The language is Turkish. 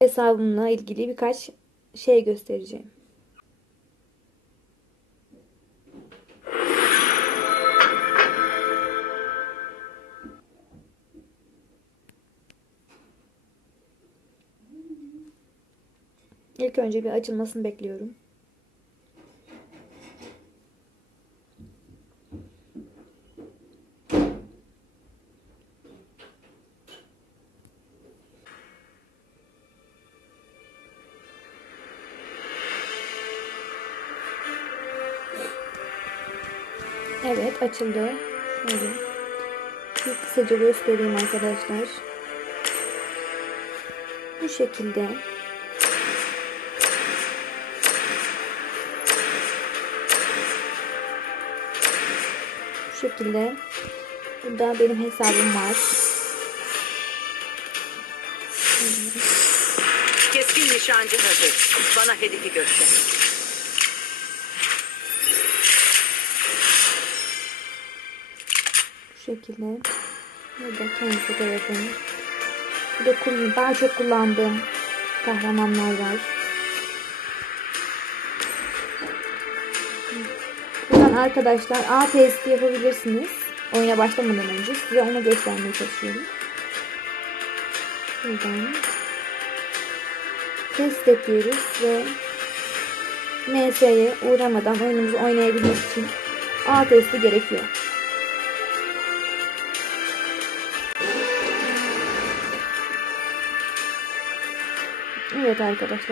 hesabımla ilgili birkaç şey göstereceğim. İlk önce bir açılmasını bekliyorum. Evet açıldı. Böyle. Bir kısaca göstereyim arkadaşlar. Bu şekilde. Bu şekilde. Burada benim hesabım var. Keskin nişancı hazır. Bana hedefi göster. Bu şekilde. Burada kendi fotoğrafım. Burada daha çok kullandığım kahramanlar var. Buradan arkadaşlar A testi yapabilirsiniz. Oyuna başlamadan önce size onu göstermeye çalışıyorum. Buradan test yapıyoruz ve MS'ye uğramadan oyunumuzu oynayabilmek için A testi gerekiyor. Evet arkadaşlar.